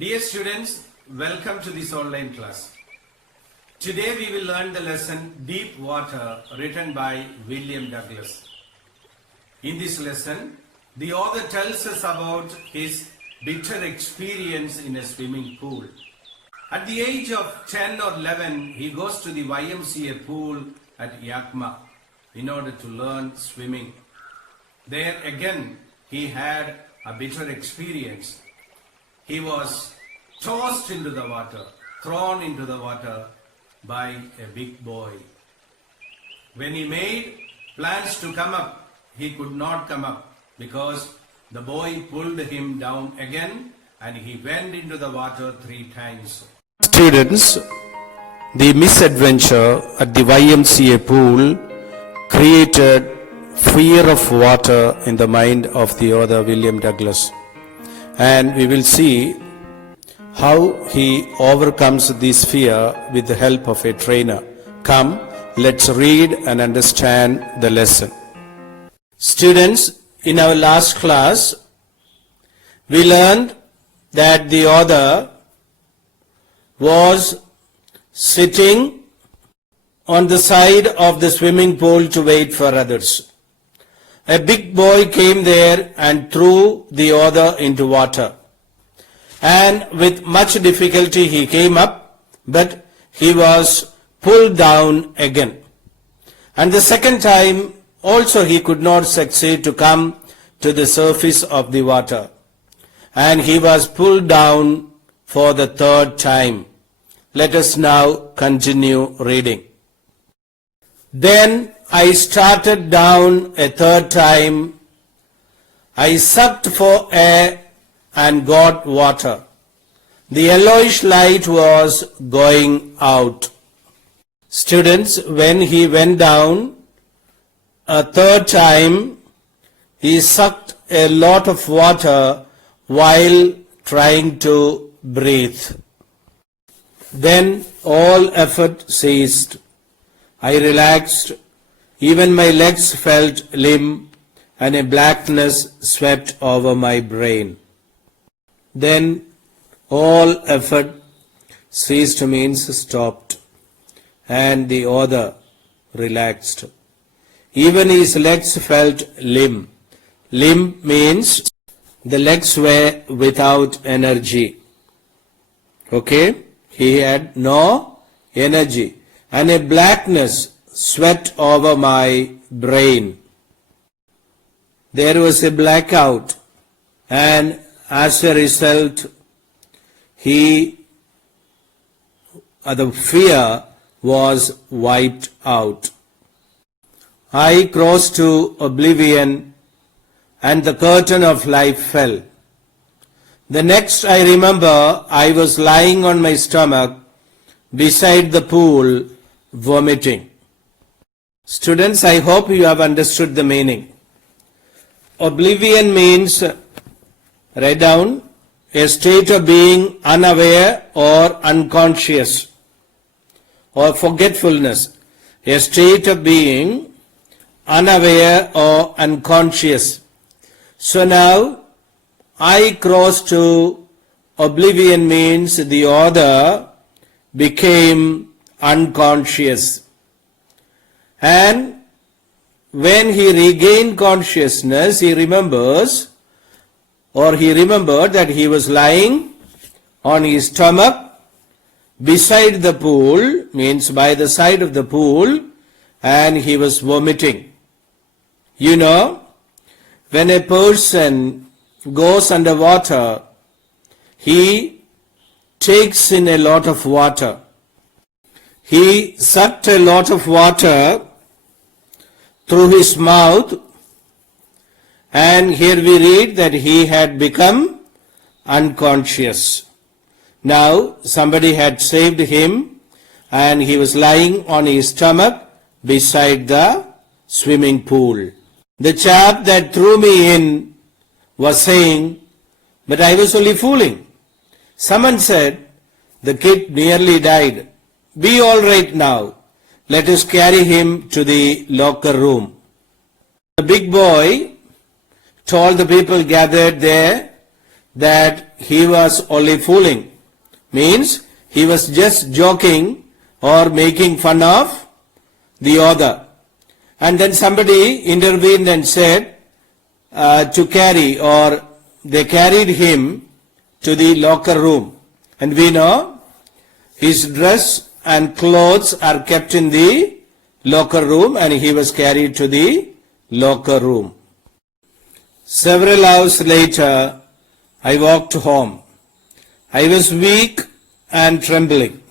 Dear students, welcome to this online class. Today we will learn the lesson Deep Water, written by William Douglas. In this lesson, the author tells us about his bitter experience in a swimming pool. At the age of 10 or 11, he goes to the YMCA pool at Yakima in order to learn swimming. There again, he had a bitter experience. He was tossed into the water, thrown into the water by a big boy. When he made plans to come up, he could not come up because the boy pulled him down again and he went into the water 3 times. Students, the misadventure at the YMCA pool created fear of water in the mind of the author William Douglas. And we will see how he overcomes this fear with the help of a trainer. Come, let's read and understand the lesson. Students, in our last class, we learned that the author was sitting on the side of the swimming pool to wait for others. A big boy came there and threw the author into water. And with much difficulty he came up, but he was pulled down again. And the second time also he could not succeed to come to the surface of the water. And he was pulled down for the 3rd time. Let us now continue reading. Then I started down a 3rd time. I sucked for air and got water. The yellowish light was going out. Students, when he went down a 3rd time, he sucked a lot of water while trying to breathe. Then all effort ceased. I relaxed. Even my legs felt limp and a blackness swept over my brain. Then all effort ceased means stopped, and the author relaxed. Even his legs felt limp. Limp means the legs were without energy. Okay? He had no energy. And a blackness swept over my brain. There was a blackout, and as a result, the fear was wiped out. I crossed to oblivion, and the curtain of life fell. The next I remember, I was lying on my stomach beside the pool, vomiting. Students, I hope you have understood the meaning. Oblivion means, write down, a state of being unaware or unconscious, or forgetfulness. A state of being unaware or unconscious. So now, I crossed to oblivion means the author became unconscious. And when he regained consciousness, he remembered that he was lying on his stomach beside the pool, means by the side of the pool, and he was vomiting. You know, when a person goes underwater, he takes in a lot of water. He sucked a lot of water through his mouth, and here we read that he had become unconscious. Now somebody had saved him, and he was lying on his stomach beside the swimming pool. The chap that threw me in was saying, but I was only fooling. Someone said, the kid nearly died. Be all right now. Let us carry him to the locker room. The big boy told the people gathered there that he was only fooling. Means he was just joking or making fun of the author. And then somebody intervened and said to carry, or they carried him to the locker room. And we know his dress and clothes are kept in the locker room, and he was carried to the locker room. Several hours later, I walked home. I was weak and trembling.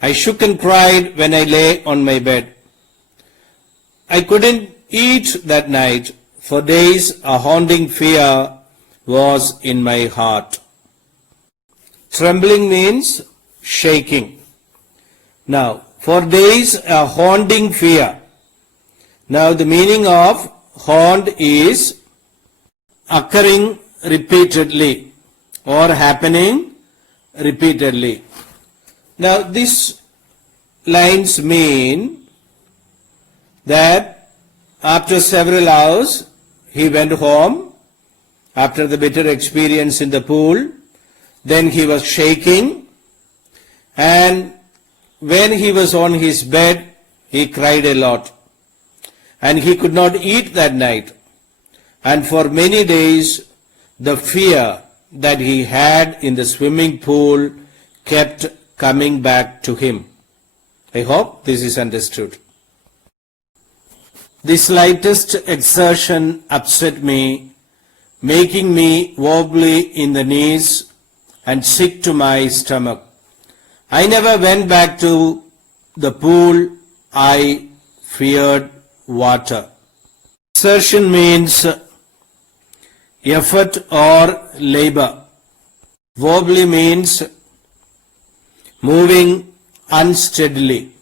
I shook and cried when I lay on my bed. I couldn't eat that night. For days a haunting fear was in my heart. Trembling means shaking. Now, for days a haunting fear. Now, the meaning of haunt is occurring repeatedly or happening repeatedly. Now, these lines mean that after several hours, he went home after the bitter experience in the pool. Then he was shaking, and when he was on his bed, he cried a lot, and he could not eat that night. And for many days, the fear that he had in the swimming pool kept coming back to him. I hope this is understood. The slightest exertion upset me, making me wobbly in the knees and sick to my stomach. I never went back to the pool. I feared water. Exertion means effort or labor. Wobbly means moving unsteadily.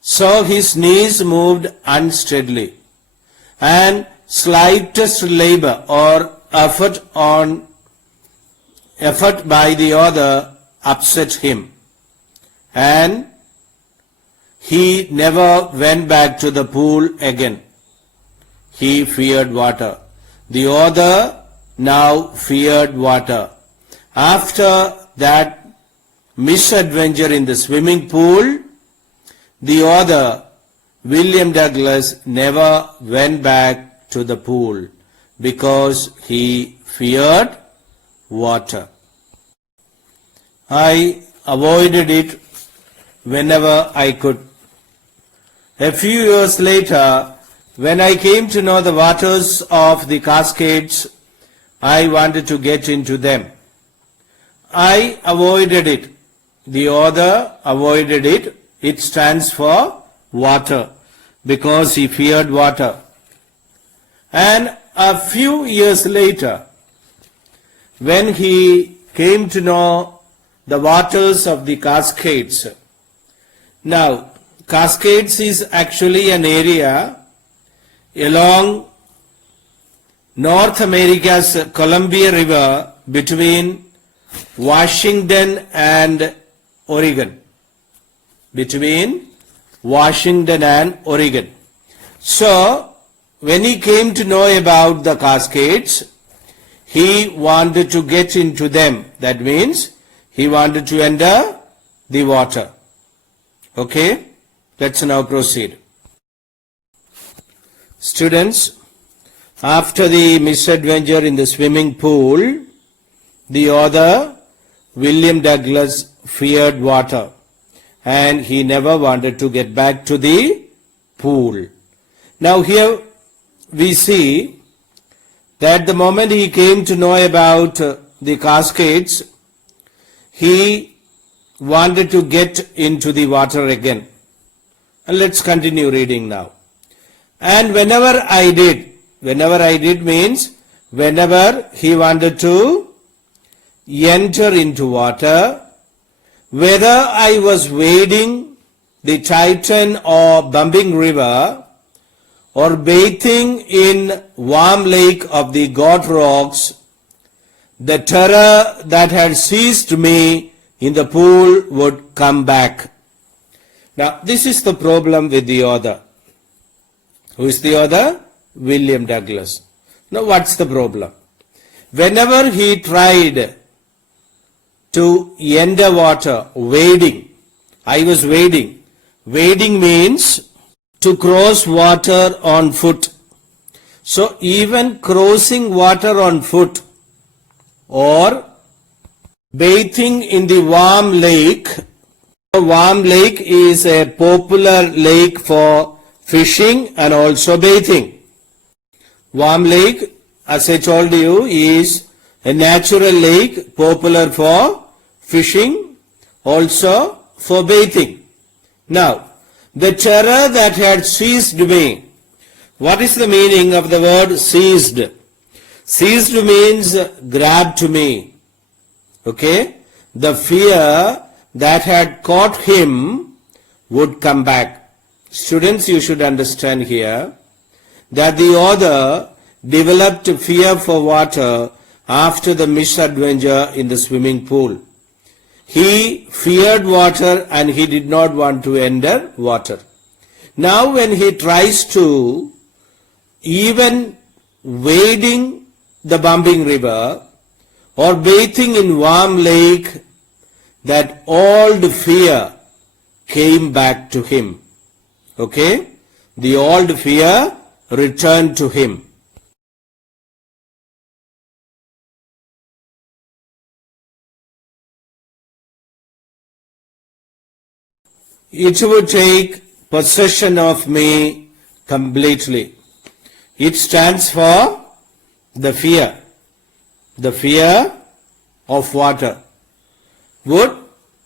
So his knees moved unsteadily, and slightest labor or effort by the author upset him, and he never went back to the pool again. He feared water. The author now feared water. After that misadventure in the swimming pool, the author, William Douglas, never went back to the pool because he feared water. I avoided it whenever I could. A few years later, when I came to know the waters of the Cascades, I wanted to get into them. I avoided it. The author avoided it. It stands for water because he feared water. And a few years later, when he came to know the waters of the Cascades. Now, Cascades is actually an area along North America's Columbia River between Washington and Oregon. Between Washington and Oregon. So, when he came to know about the Cascades, he wanted to get into them. That means he wanted to enter the water. Okay, let's now proceed. Students, after the misadventure in the swimming pool, the author, William Douglas, feared water, and he never wanted to get back to the pool. Now here we see that the moment he came to know about the Cascades, he wanted to get into the water again. And let's continue reading now. And whenever I did means whenever he wanted to enter into water, whether I was wading the Titan or bumping river or bathing in warm lake of the God rocks, the terror that had seized me in the pool would come back. Now, this is the problem with the author. Who is the author? William Douglas. Now, what's the problem? whenever he tried to enter water, wading, I was wading. Wading means to cross water on foot. So even crossing water on foot or bathing in the warm lake. A warm lake is a popular lake for fishing and also bathing. Warm lake, as I told you, is a natural lake popular for fishing, also for bathing. Now, the terror that had seized me. What is the meaning of the word seized? Seized means grabbed me. Okay? The fear that had caught him would come back. Students, you should understand here that the author developed fear for water after the misadventure in the swimming pool. He feared water and he did not want to enter water. Now when he tries to even wading the bumping river or bathing in warm lake, that old fear came back to him. Okay? The old fear returned to him. It would take possession of me completely. It stands for the fear of water would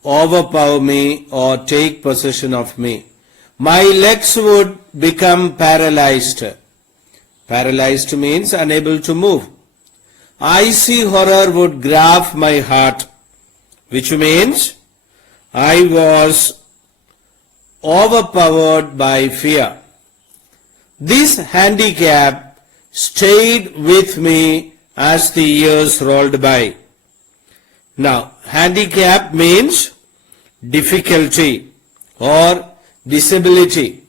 overpower me or take possession of me. My legs would become paralyzed. Paralyzed means unable to move. Icy horror would grasp my heart, which means I was overpowered by fear. This handicap stayed with me as the years rolled by. Now, handicap means difficulty or disability.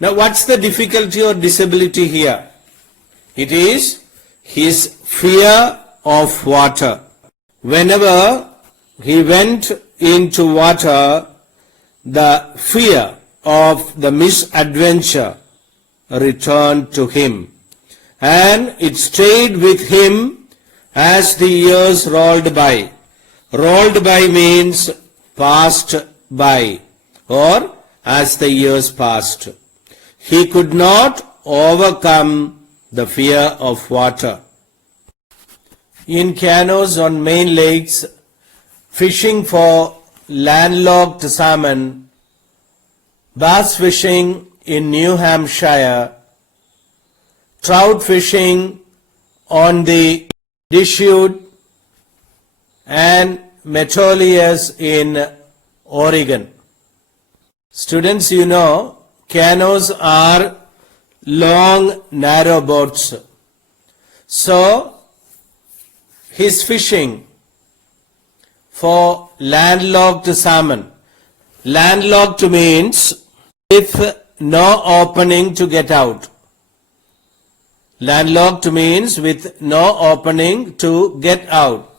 Now, what's the difficulty or disability here? It is his fear of water. Whenever he went into water, the fear of the misadventure returned to him, and it stayed with him as the years rolled by. Rolled by means passed by, or as the years passed. He could not overcome the fear of water. In canoes on main lakes, fishing for landlocked salmon, bass fishing in New Hampshire, trout fishing on the Deschutes and Metolius in Oregon. Students, you know, canoes are long, narrow boats. So, his fishing for landlocked salmon. Landlocked means with no opening to get out. Landlocked means with no opening to get out.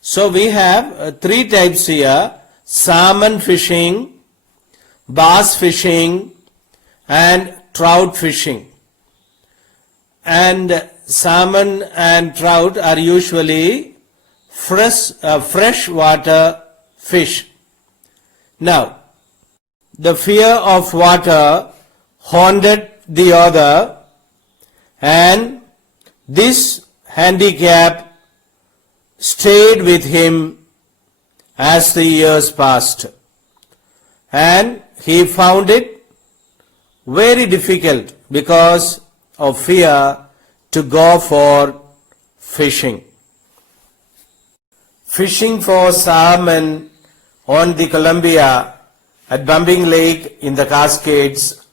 So we have three types here: salmon fishing, bass fishing, and trout fishing. And salmon and trout are usually freshwater fish. Now, the fear of water haunted the author, and this handicap stayed with him as the years passed, and he found it very difficult because of fear to go for fishing. Fishing for salmon on the Columbia, at Bumping Lake in the Cascades,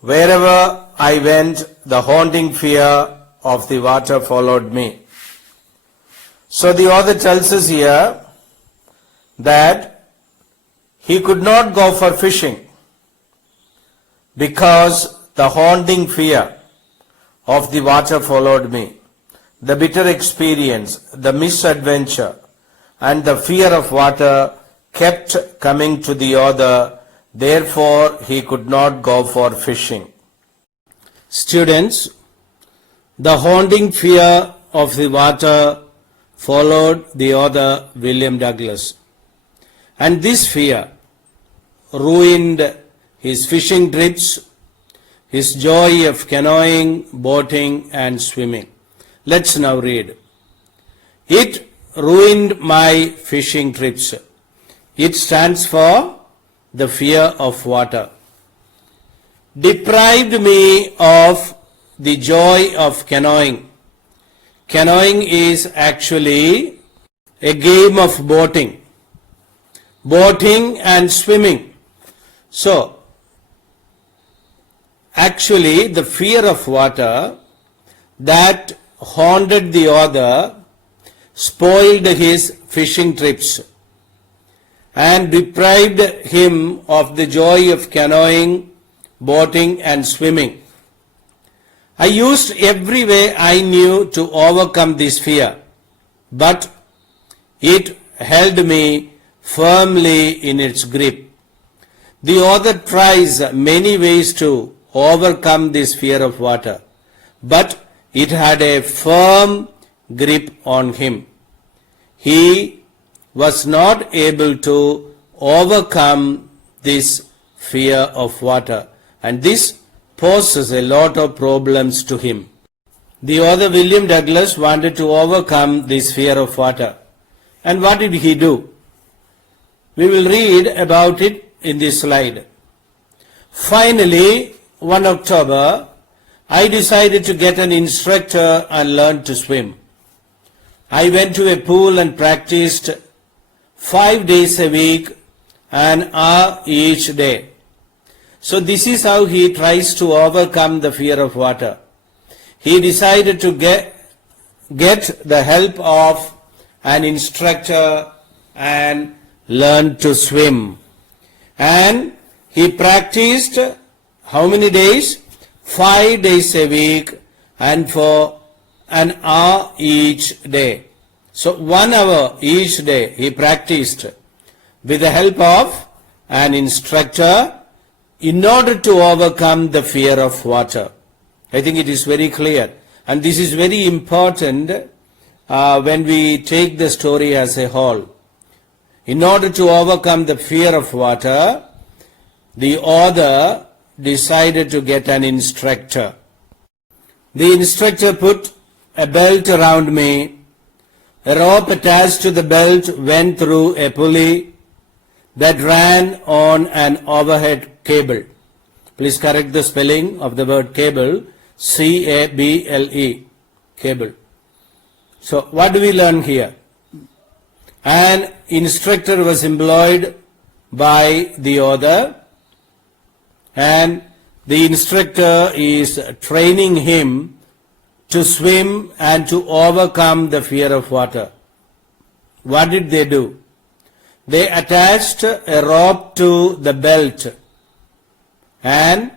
wherever I went, the haunting fear of the water followed me. So the author tells us here that he could not go for fishing because the haunting fear of the water followed me. the bitter experience, the misadventure, and the fear of water kept coming to the author, therefore he could not go for fishing. Students, the haunting fear of the water followed the author William Douglas. And this fear ruined his fishing trips, his joy of canoeing, boating, and swimming. Let's now read. It ruined my fishing trips. It stands for the fear of water. Deprived me of the joy of canoeing. Canoeing is actually a game of boating. Boating and swimming. So, actually the fear of water that haunted the author spoiled his fishing trips and deprived him of the joy of canoeing, boating and swimming. I used every way I knew to overcome this fear, but it held me firmly in its grip. The author tries many ways to overcome this fear of water, but it had a firm grip on him. He was not able to overcome this fear of water, and this poses a lot of problems to him. The author William Douglas wanted to overcome this fear of water. And what did he do? We will read about it in this slide. Finally, one October, I decided to get an instructor and learn to swim. I went to a pool and practiced 5 days a week, an hour each day. So this is how he tries to overcome the fear of water. He decided to get the help of an instructor and learn to swim. And he practiced how many days? 5 days a week and for an hour each day. So 1 hour each day he practiced with the help of an instructor in order to overcome the fear of water. I think it is very clear. And this is very important when we take the story as a whole. In order to overcome the fear of water, the author decided to get an instructor. The instructor put a belt around me. A rope attached to the belt went through a pulley that ran on an overhead cable. Please correct the spelling of the word cable. C-A-B-L-E. Cable. So what do we learn here? An instructor was employed by the author, and the instructor is training him to swim and to overcome the fear of water. What did they do? They attached a rope to the belt, and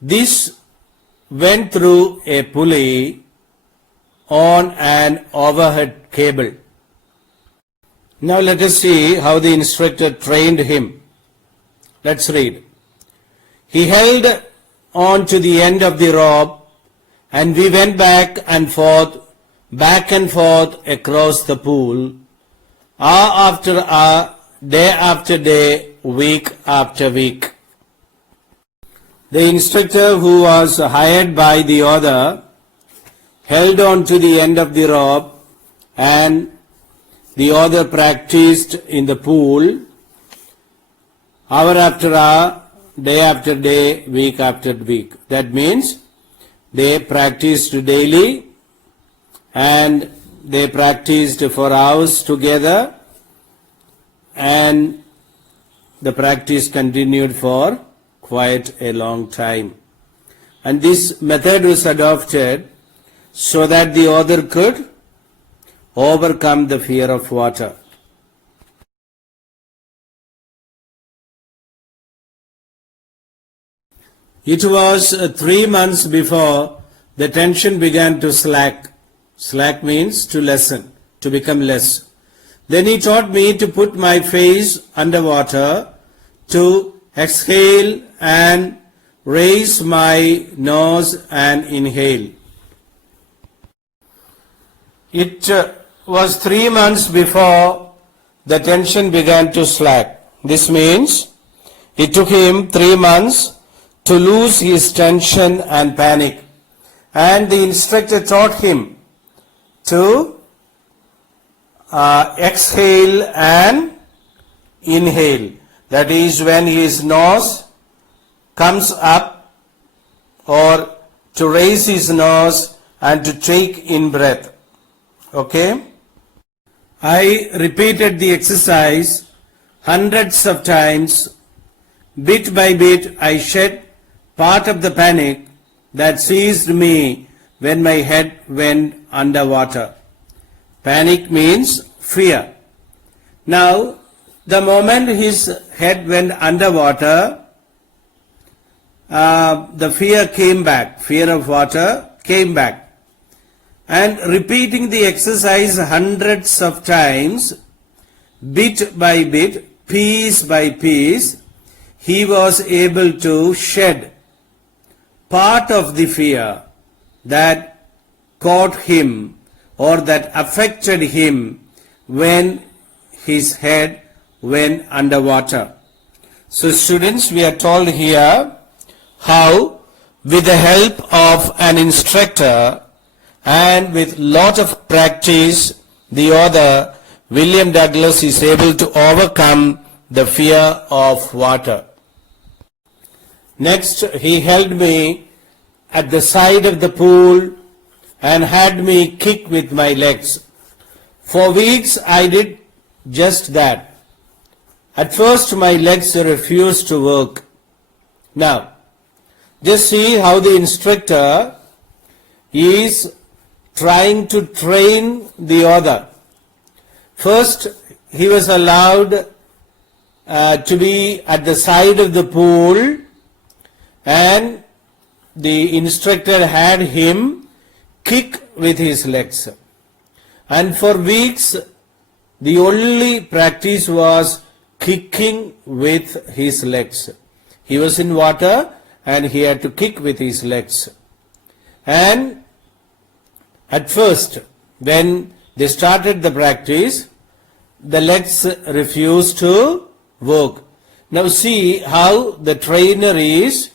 this went through a pulley on an overhead cable. Now let us see how the instructor trained him. Let's read. He held on to the end of the rope, and we went back and forth across the pool, hour after hour, day after day, week after week. The instructor, who was hired by the author, held on to the end of the rope, and the author practiced in the pool, hour after hour, day after day, week after week. That means they practiced daily and they practiced for hours together, and the practice continued for quite a long time. And this method was adopted so that the author could overcome the fear of water. It was 3 months before the tension began to slack. Slack means to lessen, to become less. Then he taught me to put my face underwater, to exhale and raise my nose and inhale. It was 3 months before the tension began to slack. This means it took him 3 months to lose his tension and panic. And the instructor taught him to exhale and inhale. That is when his nose comes up, or to raise his nose and to take in breath. Okay? I repeated the exercise hundreds of times. Bit by bit I shed part of the panic that seized me when my head went underwater. Panic means fear. Now, the moment his head went underwater, the fear came back. Fear of water came back. And repeating the exercise hundreds of times, bit by bit, piece by piece, he was able to shed part of the fear that caught him or that affected him when his head went underwater. So students, we are told here how, with the help of an instructor and with lot of practice, the author William Douglas is able to overcome the fear of water. Next, he held me at the side of the pool and had me kick with my legs. For weeks I did just that. At first my legs refused to work. Now, just see how the instructor is trying to train the author. First, he was allowed to be at the side of the pool, and the instructor had him kick with his legs. And for weeks, the only practice was kicking with his legs. He was in water and he had to kick with his legs. And at first, when they started the practice, the legs refused to work. Now see how the trainer is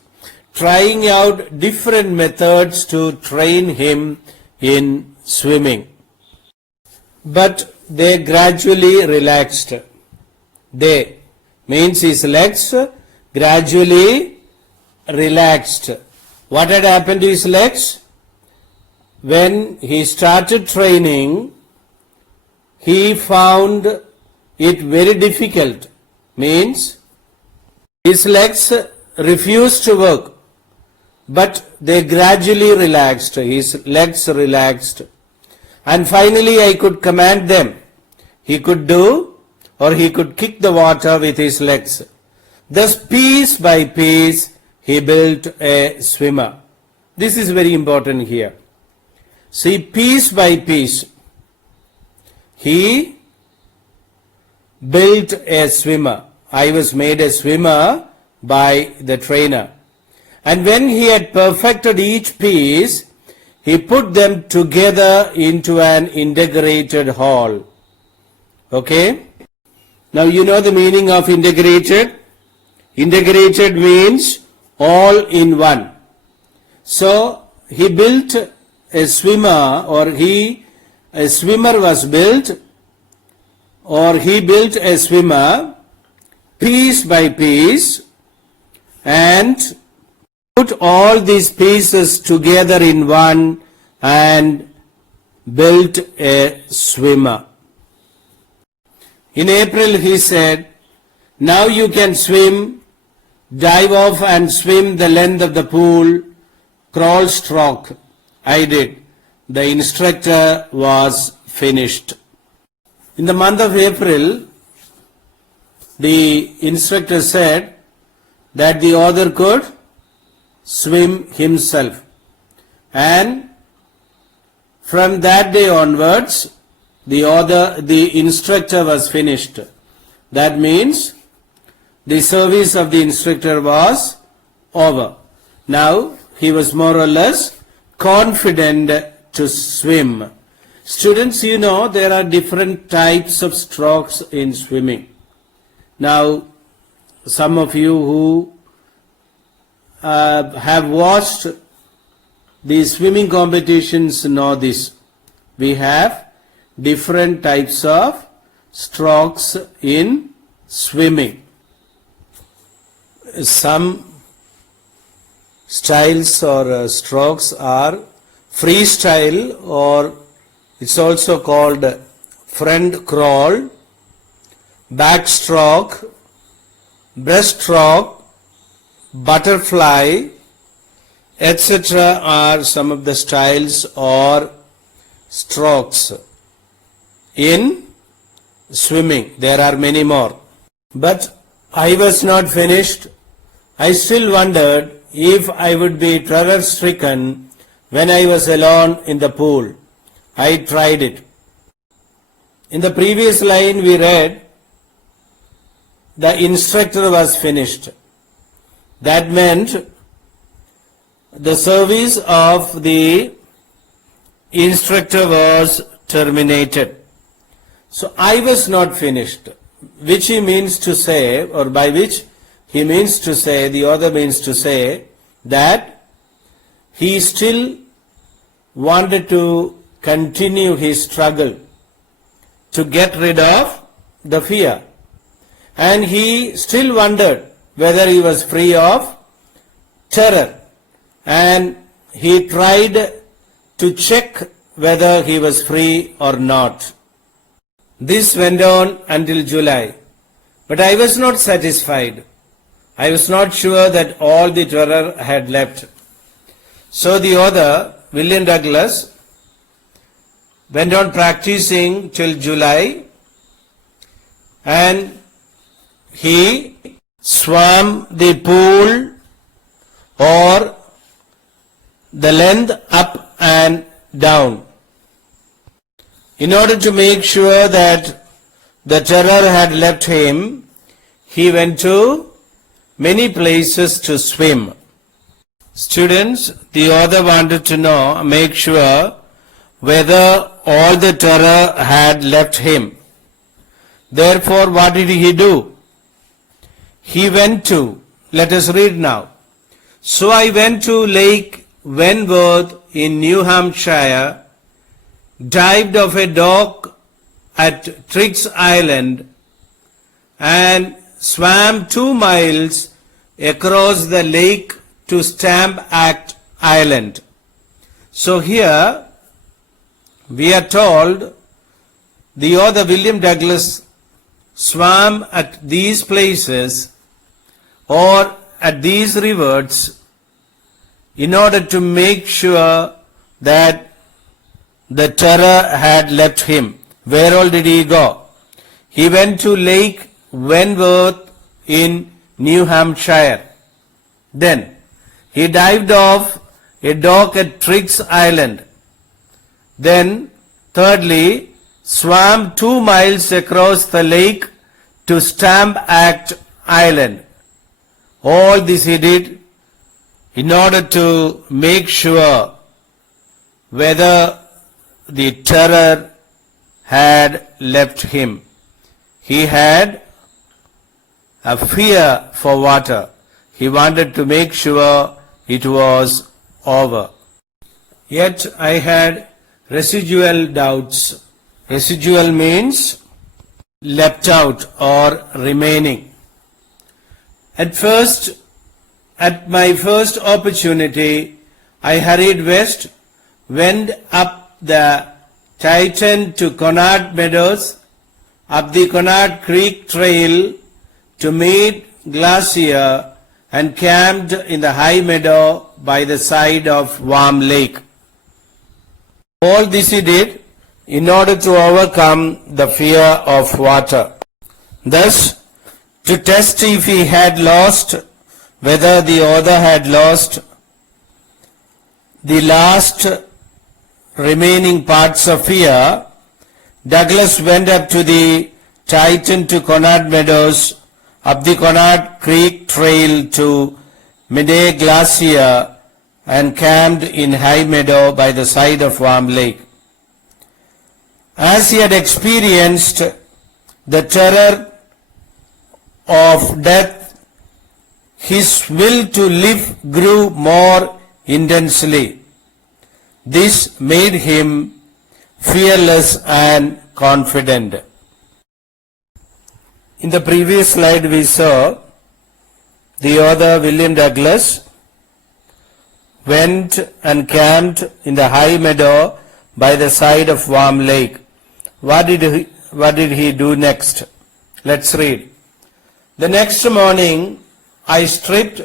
trying out different methods to train him in swimming. But they gradually relaxed. They means his legs gradually relaxed. What had happened to his legs? When he started training, he found it very difficult. Means his legs refused to work, but they gradually relaxed. His legs relaxed. And finally I could command them. He could do, or he could kick the water with his legs. Thus, piece by piece, he built a swimmer. This is very important here. See, piece by piece, he built a swimmer. I was made a swimmer by the trainer. And when he had perfected each piece, he put them together into an integrated whole. Okay? Now you know the meaning of integrated. Integrated means all in one. So he built a swimmer, or a swimmer was built, or he built a swimmer piece by piece and put all these pieces together in one and built a swimmer. In April he said, now you can swim, dive off and swim the length of the pool, crawl stroke. I did. The instructor was finished. In the month of April, the instructor said that the author could swim himself. And From that day onwards, the instructor was finished. That means the service of the instructor was over. Now he was more or less confident to swim. Students, you know there are different types of strokes in swimming. Now, some of you who have watched the swimming competitions know this. We have different types of strokes in swimming. Some styles or strokes are freestyle, or it's also called front crawl, backstroke, breaststroke, butterfly, etc. are some of the styles or strokes in swimming. There are many more. But I was not finished. I still wondered if I would be terror-stricken when I was alone in the pool. I tried it. In the previous line we read, the instructor was finished. That meant the service of the instructor was terminated. So I was not finished, which he means to say, or by which he means to say, the author means to say, that he still wanted to continue his struggle to get rid of the fear. And he still wondered whether he was free of terror. And he tried to check whether he was free or not. This went on until July. But I was not satisfied. I was not sure that all the terror had left. So the author, William Douglas, went on practicing till July, and he swam the pool or the length up and down. In order to make sure that the terror had left him, he went to many places to swim. Students, the author wanted to know, make sure whether all the terror had left him. Therefore, what did he do? He went to, let us read now. So I went to Lake Wentworth in New Hampshire, dived off a dock at Triggs Island, and swam 2 miles across the lake to Stamp Act Island. So here we are told the author William Douglas swam at these places or at these rivers in order to make sure that the terror had left him. Where all did he go? He went to Lake Wentworth in New Hampshire. Then he dived off a dock at Triggs Island. Then, thirdly, swam 2 miles across the lake to Stamp Act Island. All this he did in order to make sure whether the terror had left him. He had a fear for water. He wanted to make sure it was over. Yet I had residual doubts. Residual means left out or remaining. At my first opportunity, I hurried west, went up the Titan to Conard Meadows, up the Conard Creek Trail to meet Glacier, and camped in the high meadow by the side of Warm Lake. All this he did in order to overcome the fear of water. Thus, to test if he had lost, whether the author had lost the last remaining parts of fear, Douglas went up to the Titan to Conard Meadows, up the Conard Creek Trail to Midday Glacier, and camped in High Meadow by the side of Warm Lake. As he had experienced the terror of death, his will to live grew more intensely. This made him fearless and confident. In the previous slide we saw the author William Douglas went and camped in the high meadow by the side of Warm Lake. What did he do next? Let's read. The next morning I stripped,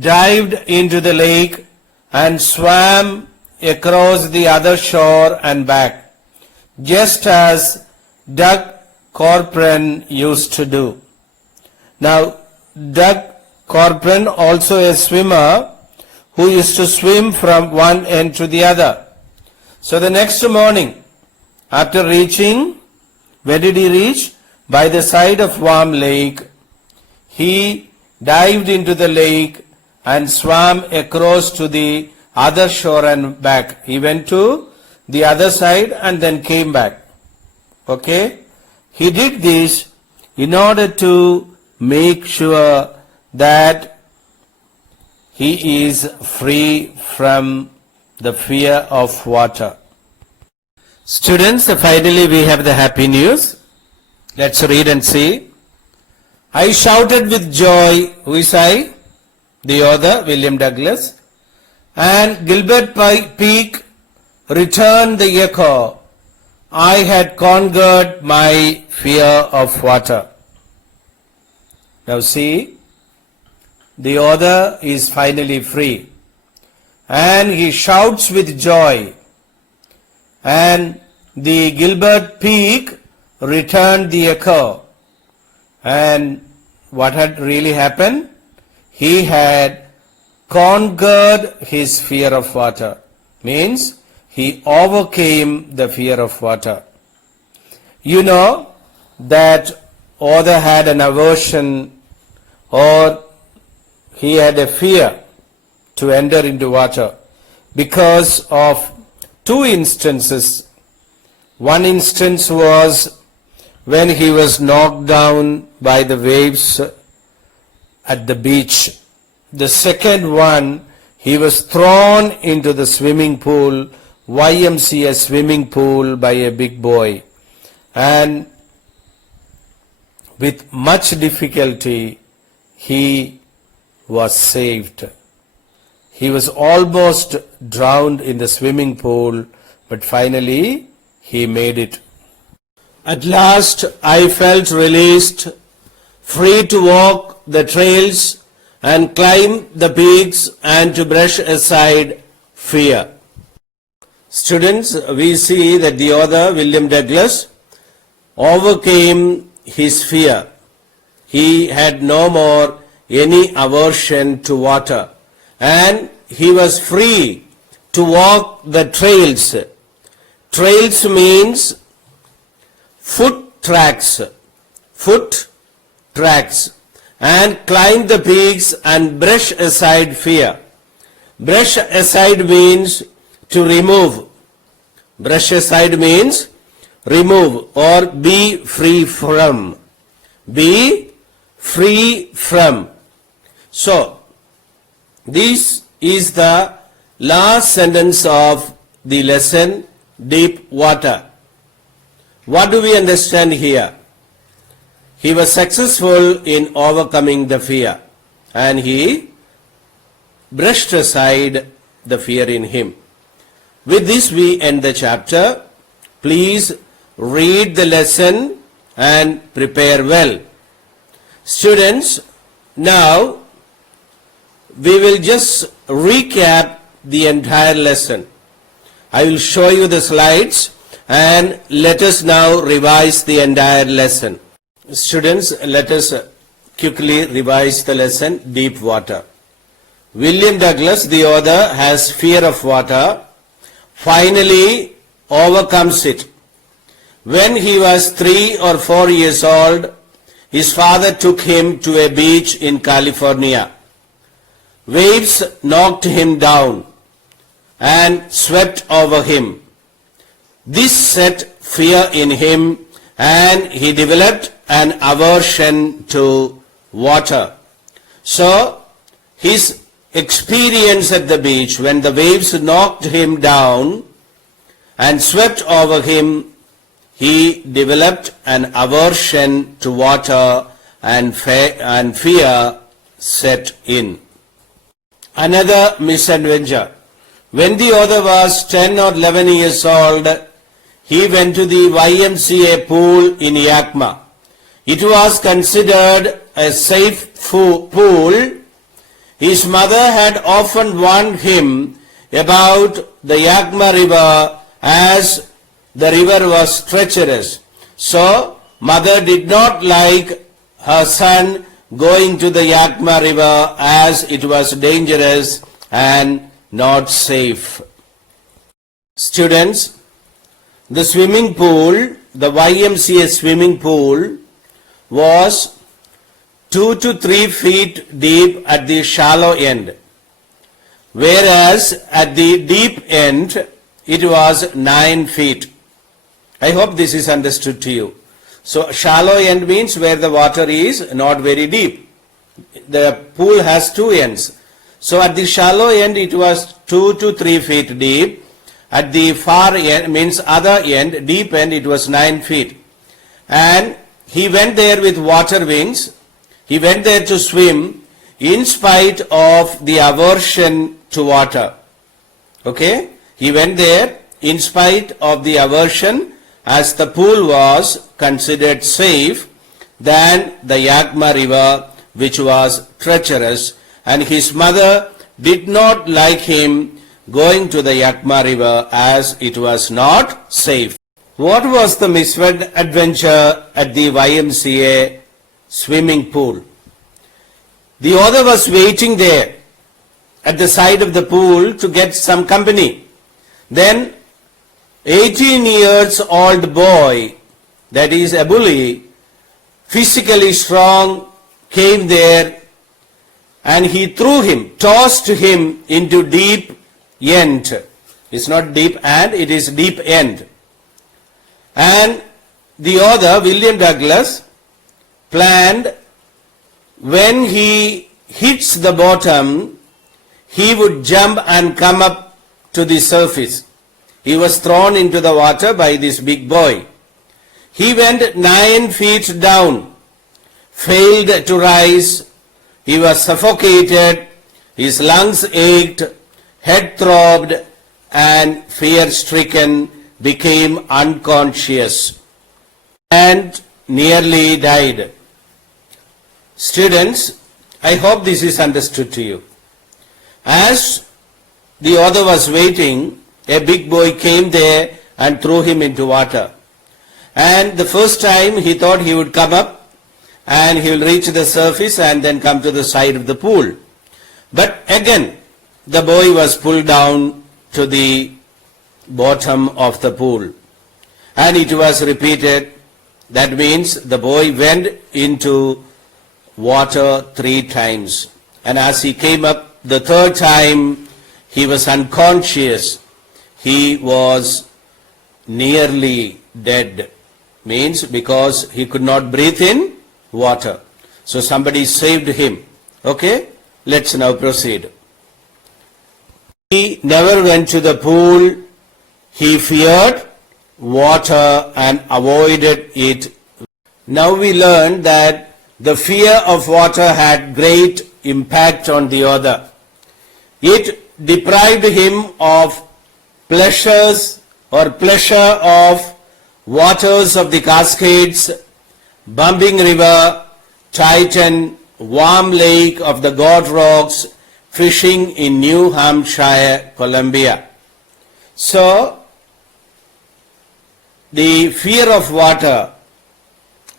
dived into the lake and swam across the other shore and back, just as Doug Corcoran used to do. Now, Doug Corcoran, also a swimmer, who used to swim from one end to the other. So the next morning, after reaching, where did he reach? By the side of Warm Lake, he dived into the lake and swam across to the other shore and back. He went to the other side and then came back. Okay? He did this in order to make sure that he is free from the fear of water. Students, finally we have the happy news. Let's read and see. I shouted with joy. Who is I? The author, William Douglas. And Gilbert Peak returned the echo. I had conquered my fear of water. Now see, the author is finally free. And he shouts with joy. And the Gilbert Peak returned the echo. And what had really happened? He had conquered his fear of water. Means he overcame the fear of water. You know that author had an aversion, or he had a fear to enter into water because of two instances. One instance was when he was knocked down by the waves at the beach. The second one, he was thrown into the swimming pool, YMCA swimming pool, by a big boy. And with much difficulty, he was saved. He was almost drowned in the swimming pool, but finally he made it. At last I felt released, free to walk the trails and climb the peaks and to brush aside fear. Students, we see that the author, William Douglas, overcame his fear. He had no more any aversion to water, and he was free to walk the trails. Trails means foot tracks, and climb the peaks and brush aside fear. Brush aside means to remove. Brush aside means remove or be free from. Be free from. So, this is the last sentence of the lesson, deep water. What do we understand here? He was successful in overcoming the fear, and he brushed aside the fear in him. With this we end the chapter. Please read the lesson and prepare well. Students, now we will just recap the entire lesson. I will show you the slides and let us now revise the entire lesson. Students, let us quickly revise the lesson, deep water. William Douglas, the author, has fear of water. finally overcomes it. When he was 3 or 4 years old, his father took him to a beach in California. Waves knocked him down and swept over him. This set fear in him and he developed an aversion to water. So, his experience at the beach when the waves knocked him down and swept over him, he developed an aversion to water and fear set in. Another misadventure. When the author was 10 or 11 years old, he went to the YMCA pool in Yakima. It was considered a safe pool. His mother had often warned him about the Yakima River as the river was treacherous. So, mother did not like her son going to the Yakima River as it was dangerous and not safe. Students, the swimming pool, the YMCA swimming pool was 2 to 3 feet deep at the shallow end, whereas at the deep end it was 9 feet. I hope this is understood to you. So shallow end means where the water is not very deep. The pool has 2 ends. So at the shallow end it was 2 to 3 feet deep. At the far end, means other end, deep end, it was 9 feet. And he went there with water wings. He went there to swim in spite of the aversion to water. Okay? He went there in spite of the aversion, as the pool was considered safe than the Yakima River, which was treacherous, and his mother did not like him going to the Yakima River as it was not safe. What was the misadventure at the YMCA swimming pool? The author was waiting there at the side of the pool to get some company. Then 18 years old boy, that is a bully, physically strong, came there and he threw him, tossed him into deep end. It's not deep and, it is deep end. And the author, William Douglas, planned when he hits the bottom, he would jump and come up to the surface. He was thrown into the water by this big boy. He went 9 feet down, failed to rise. He was suffocated, his lungs ached, head throbbed, and fear-stricken became unconscious and nearly died. Students, I hope this is understood to you. As the author was waiting, a big boy came there and threw him into water. And the first time he thought he would come up and he will reach the surface and then come to the side of the pool. But again, the boy was pulled down to the bottom of the pool. And it was repeated. That means the boy went into water 3 times. And as he came up the 3rd time, he was unconscious. He was nearly dead. Means because he could not breathe in water. So somebody saved him. Okay? Let's now proceed. He never went to the pool. He feared water and avoided it. Now we learn that the fear of water had great impact on the author. It deprived him of pleasure of waters of the Cascades, Bumping River, Titan, Warm Lake of the God Rocks, fishing in New Hampshire, Columbia. So, the fear of water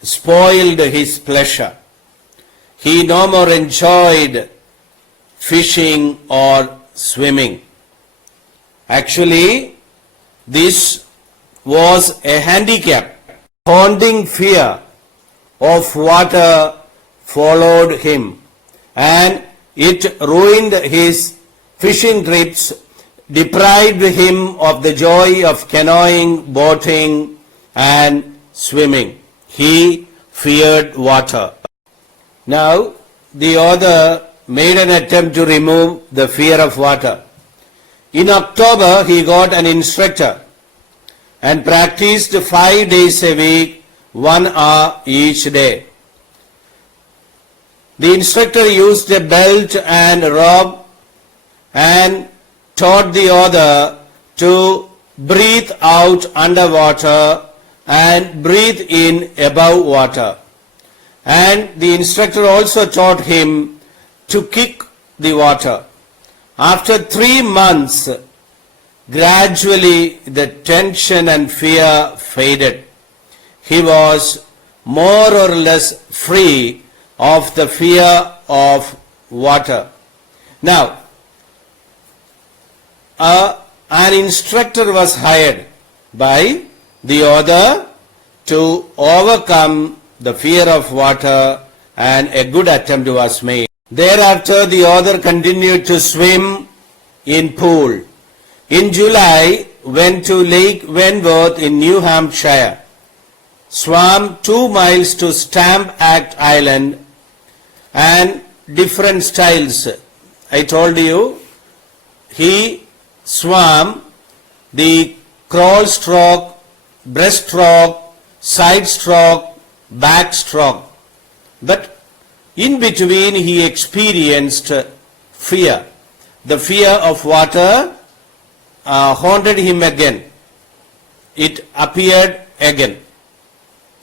spoiled his pleasure. He no more enjoyed fishing or swimming. Actually, This was a handicap. Haunting fear of water followed him, and it ruined his fishing trips, deprived him of the joy of canoeing, boating, and swimming. He feared water. Now, the author made an attempt to remove the fear of water. In October, he got an instructor and practiced 5 days a week, 1 hour each day. The instructor used a belt and rope and taught the author to breathe out underwater and breathe in above water. And the instructor also taught him to kick the water. After 3 months, gradually the tension and fear faded. He was more or less free of the fear of water. Now, an instructor was hired by the author to overcome the fear of water, and a good attempt was made. Thereafter, the author continued to swim in pool. In July, went to Lake Wentworth in New Hampshire, swam 2 miles to Stamp Act Island, and different styles. I told you, he swam the crawl stroke, breaststroke, side stroke, backstroke. But in between he experienced fear. The fear of water haunted him again. It appeared again.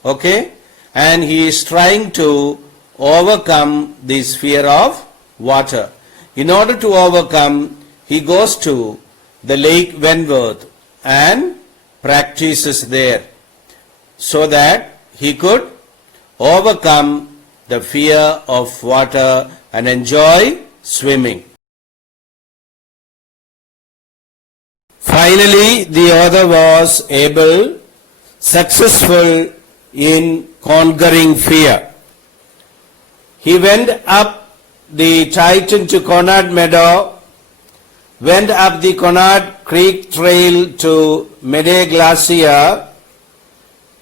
Okay? And he is trying to overcome this fear of water. In order to overcome, he goes to the Lake Wentworth and practices there so that he could overcome the fear of water and enjoy swimming. Finally, the author was successful in conquering fear. He went up the Titan to Conard Meadow, went up the Conard Creek Trail to Meadow Glacier,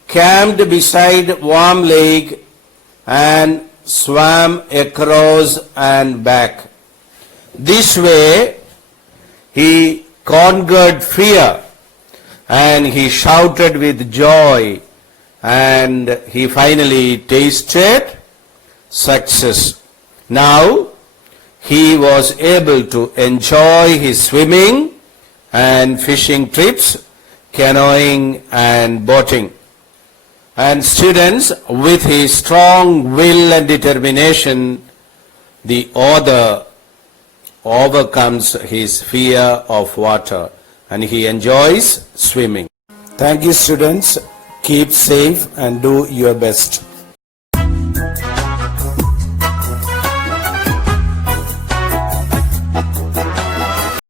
camped beside Warm Lake, and swam across and back. This way, he conquered fear, and he shouted with joy, and he finally tasted success. Now, he was able to enjoy his swimming and fishing trips, canoeing and boating. And students, with his strong will and determination, the author overcomes his fear of water and he enjoys swimming. Thank you, students. Keep safe and do your best.